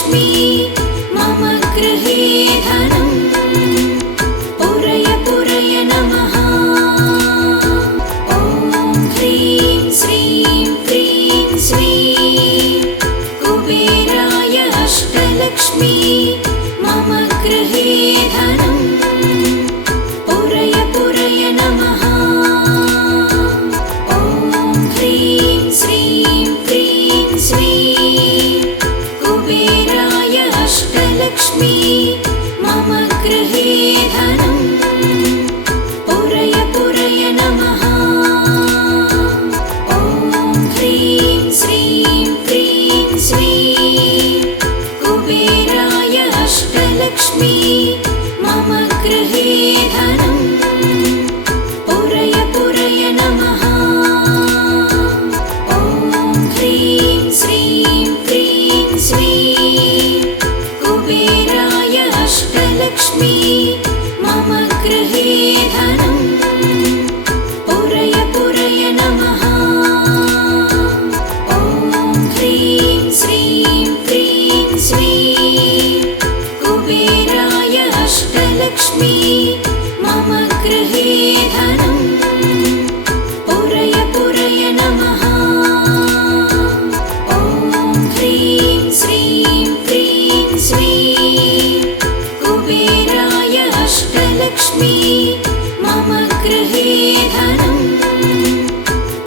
अष्टलक्ष्मी मम गृहे धनम् पूरय पूरय नमः। ॐ ह्रीं श्रीं क्रीं श्रीं कुबेराय अष्टलक्ष्मी मम गृहे धनम् पूरय पूरय नमः। ॐ ह्रीं श्रीं क्रीं श्रीं कुबेराय अष्टलक्ष्मी मम गृहे धनम् पूरय पूरय नमः। ॐ ह्रीं श्रीं क्रीं श्रीं कुबेराय अष्टलक्ष्मी मम गृहे धनम् पूरय पूरय नमः। ॐ ह्रीं श्रीं क्रीं श्रीं कुबेराय अष्टलक्ष्मी मम गृहे धनम् पूरय पूरय नमः। ॐ ह्रीं श्रीं क्रीं श्रीं कुबेराय अष्टलक्ष्मी मम गृहे धनम् पूरय पूरय नमः। ॐ ह्रीं श्रीं क्रीं श्रीं कुबेराय अष्टलक्ष्मी मम गृहे धनम्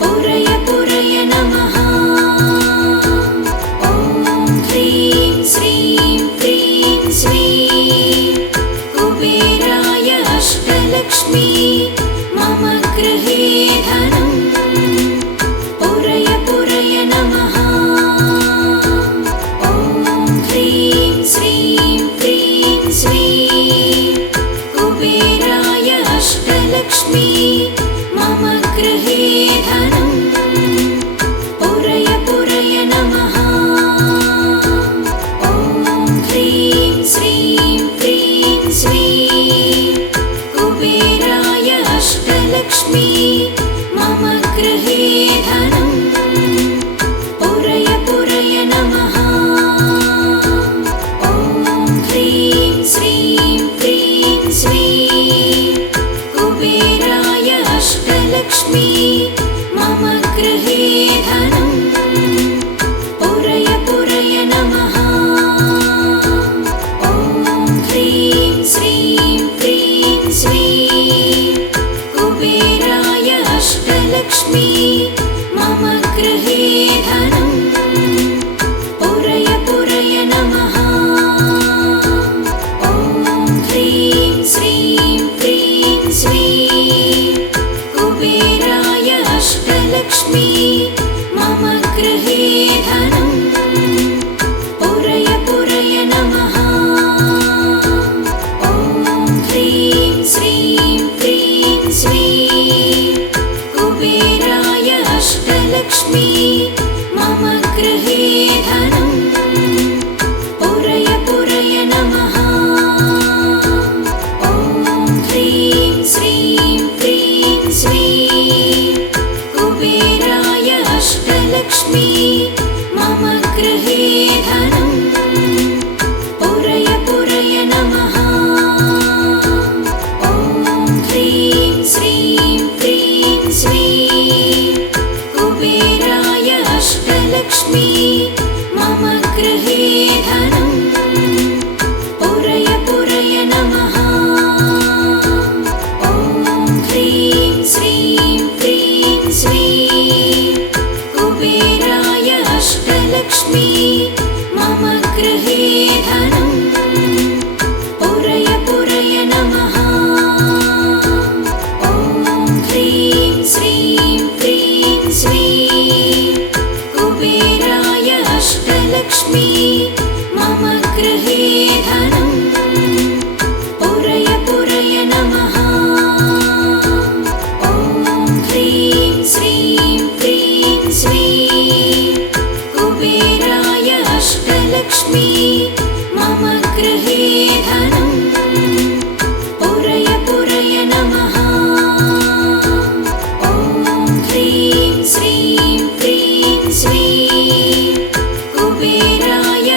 पूरय पूरय नमः। ॐ ह्रीं श्रीं क्रीं श्रीं कुबेराय अष्टलक्ष्मी मम गृहे धनम् पूरय पूरय नमः। ॐ ह्रीं श्रीं क्रीं श्रीं कुबेराय अष्टलक्ष्मी मम गृहे धनम् पूरय पूरय नमः। ॐ ह्रीं श्रीं क्रीं श्रीं कुबेराय अष्टलक्ष्मी मम गृहे धनम् पूरय पूरय नमः। ॐ ह्रीं श्रीं क्रीं श्रीं कुबेराय अष्टलक्ष्मी मम गृहे धनम् पूरय पूरय नमः। ॐ ह्रीं श्रीं क्रीं श्रीं कुबेराय अष्टलक्ष्मी मम गृहे धनम् पूरय पूरय नमः। ॐ ह्रीं श्रीं क्रीं श्रीं कुबेराय अष्टलक्ष्मी मम गृहे धनम् पूरय पूरय नमः। ॐ ह्रीं श्रीं क्रीं श्रीं कुबेराय अष्टलक्ष्मी मम गृहे धनम् पूरय पूरय नमः। ॐ ह्रीं श्रीं क्रीं श्रीं कुबेराय अष्टलक्ष्मी मम गृहे धनम् पूरय पूरय नमः। ॐ ह्रीं श्रीं क्रीं श्रीं कुबेराय अष्टलक्ष्मी मम गृहे धनम् पूरय पूरय नमः। ॐ ह्रीं श्रीं क्रीं श्रीं कुबेराय अष्टलक्ष्मी मम गृहे धनम् पूरय पूरय नमः। ॐ ह्रीं श्रीं क्रीं श्रीं कुबेराय अष्टलक्ष्मी मम गृहे धनम् पूरय पूरय नमः। ॐ ह्रीं श्रीं क्रीं श्रीं कुबेराय अष्टलक्ष्मी मम गृहे धनम् पूरय पूरय नमः। ॐ ह्रीं श्रीं क्रीं श्रीं कुबेराय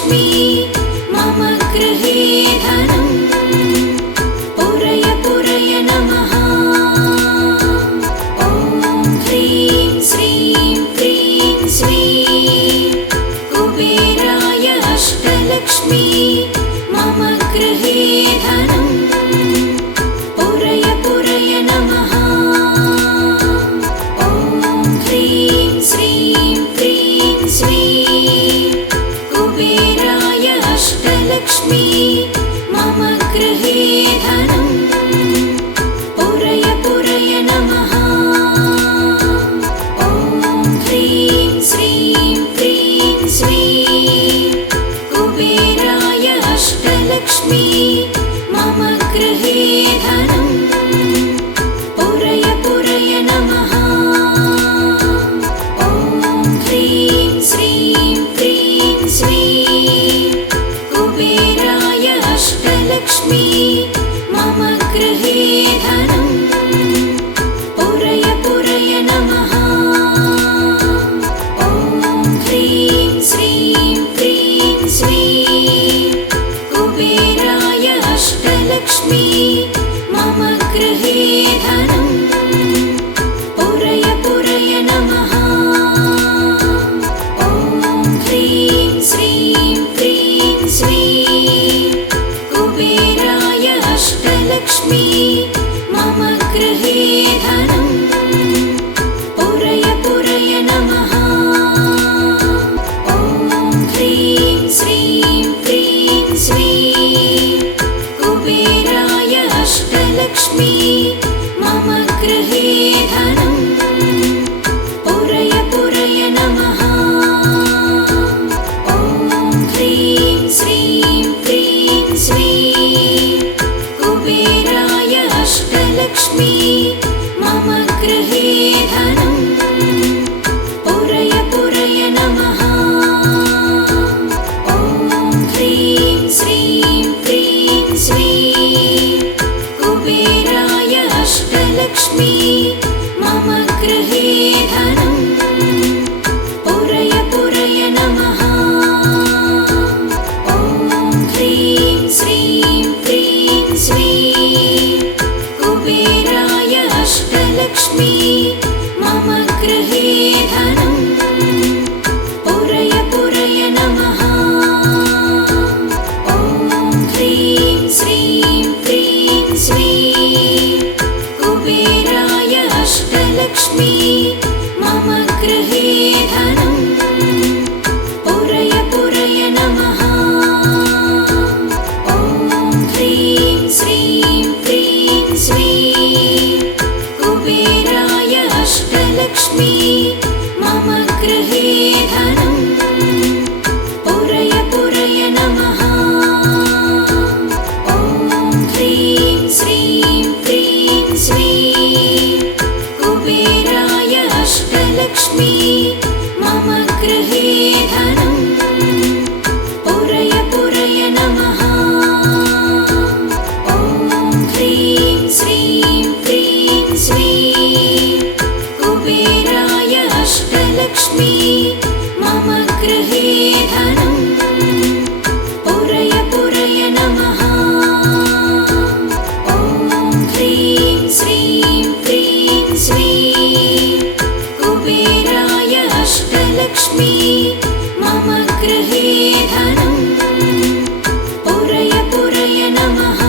अष्टलक्ष्मी मम गृहे धनम् पुरय पुरय नमः। ॐ ह्रीं श्रीं क्रीं श्रीं कुबेराय अष्टलक्ष्मी मम गृहे धनम् पुरय पुरय नमः। ॐ ह्रीं श्रीं क्रीं श्रीं कुबेराय अष्टलक्ष्मी मम गृहे धनम् पुरय पुरय नमः। ॐ ह्रीं श्रीं क्रीं श्रीं कुबेराय अष्टलक्ष्मी मम गृहे धनम् पुरय पुरय नमः। ॐ ह्रीं श्रीं क्रीं श्रीं कुबेराय अष्टलक्ष्मी मम गृहे धनम् पुरय पुरय नमः। ॐ ह्रीं श्रीं क्रीं श्रीं कुबेराय अष्टलक्ष्मी मम गृहे धनम् पुरय पुरय नमः। ॐ ह्रीं श्रीं क्रीं श्रीं कुबेराय अष्टलक्ष्मी मम गृहे धनम् पुरय पुरय नमः। ॐ ह्रीं श्रीं क्रीं श्रीं कुबेराय अष्टलक्ष्मी मम गृहे धनम् पुरय पुरय नमः। ॐ ह्रीं श्रीं क्रीं श्रीं कुबेराय अष्टलक्ष्मी मम गृहे धनम् पुरय पुरय नमः। ॐ ह्रीं श्रीं क्रीं श्रीं कुबेराय अष्टलक्ष्मी मम गृहे धनम् पुरय पुरय नमः। ॐ ह्रीं श्रीं क्रीं श्रीं कुबेराय अष्टलक्ष्मी मम गृहे धनम् पुरय पुरय नमः। ॐ ह्रीं श्रीं क्रीं श्रीं कुबेराय अष्टलक्ष्मी मम गृहे धनम् पुरय पुरय नमः। ॐ ह्रीं श्रीं क्रीं श्रीं कुबेराय अष्टलक्ष्मी मम गृहे धनम् पुरय पुरय नमः। ॐ ह्रीं श्रीं क्रीं श्रीं कुबेराय अष्टलक्ष्मी मम गृहे धनम् पुरय पुरय नमः। ॐ ह्रीं श्रीं क्रीं श्रीं कुबेराय अष्टलक्ष्मी मम गृहे धनम् पुरय पुरय नमः। ॐ ह्रीं श्रीं क्रीं श्रीं कुबेराय अष्टलक्ष्मी मम गृहे धनम् पुरय पुरय नमः।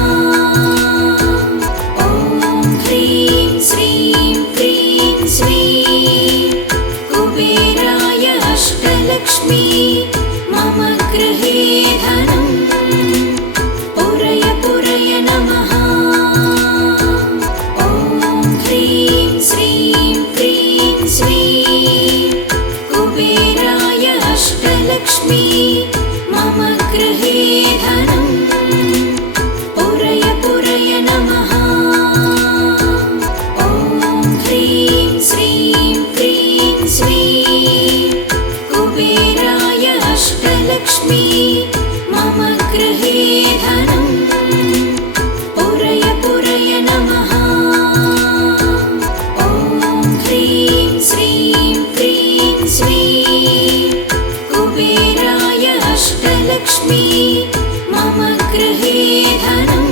ॐ ह्रीं श्रीं क्रीं श्रीं कुबेराय अष्टलक्ष्मी मम गृहे धनम् पुरय पुरय नमः। ॐ ह्रीं श्रीं क्रीं श्रीं कुबेराय अष्टलक्ष्मी मम गृहे धनम् पुरय पुरय नमः। ॐ ह्रीं श्रीं क्रीं श्रीं कुबेराय अष्टलक्ष्मी मम अष्टलक्ष्मी मम गृहे धनं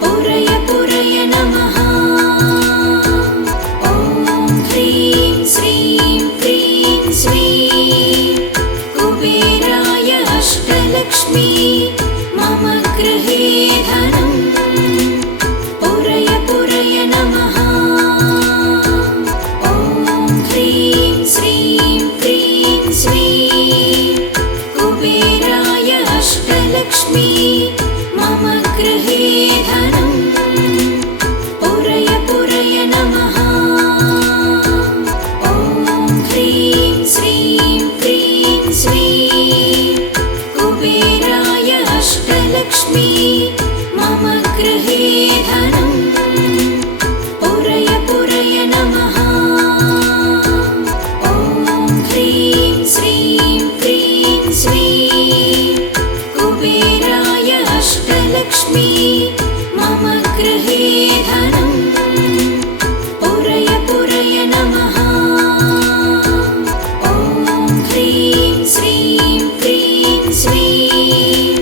पुरय पुरय नमः। ॐ ह्रीं श्रीं क्रीं श्रीं कुबेराय अष्टलक्ष्मी मम गृहे धनं पुरय पुरय नमः। ॐ ह्रीं श्रीं क्रीं श्रीं कुबेराय अष्टलक्ष्मी मम गृहे धनं पुरय पुरय नमः। ॐ ह्रीं श्रीं क्रीं श्रीं कुबेराय अष्टलक्ष्मी मम गृहे धनं पुरय पुरय नमः। ॐ ह्रीं श्रीं क्रीं श्रीं कुबेराय अष्टलक्ष्मी मम गृहे धनं पुरय पुरय नमः। ॐ ह्रीं श्रीं क्रीं श्रीं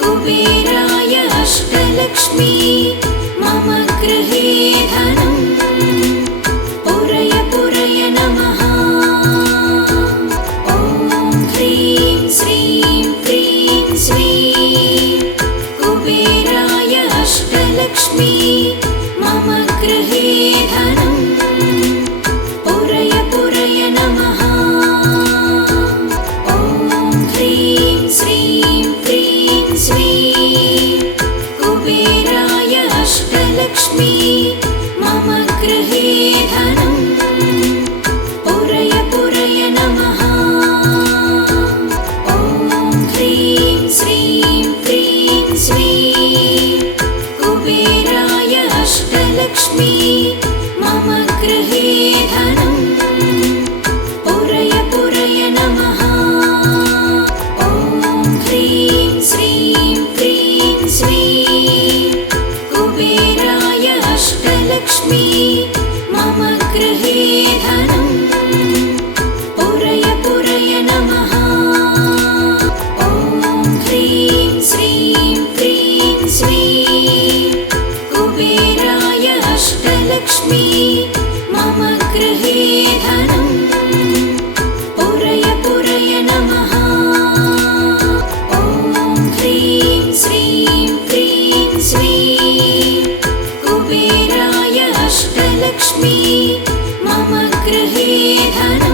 कुबेराय अष्टलक्ष्मी मम गृहे धनं पुरय पुरय नमः। ॐ ह्रीं श्रीं क्रीं श्रीं कुबेराय अष्टलक्ष्मी मम गृहे धनं पुरय पुरय नमः। ॐ ह्रीं श्रीं क्रीं श्रीं कुबेराय अष्टलक्ष्मी मम गृहे धनं पुरय पुरय नमः। ॐ ह्रीं श्रीं क्रीं श्रीं कुबेराय अष्टलक्ष्मी मम गृहे धनं पुरय पुरय नमः। ॐ ह्रीं श्रीं क्रीं श्रीं कुबेराय अष्टलक्ष्मी मम गृहे धनं पुरय पुरय नमः। ॐ ह्रीं श्रीं क्रीं श्रीं कुबेराय अष्टलक्ष्मी मम गृहे धनं पुरय पुरय नमः। ॐ ह्रीं श्रीं क्रीं श्रीं कुबेराय अष्टलक्ष्मी मम गृहे धनं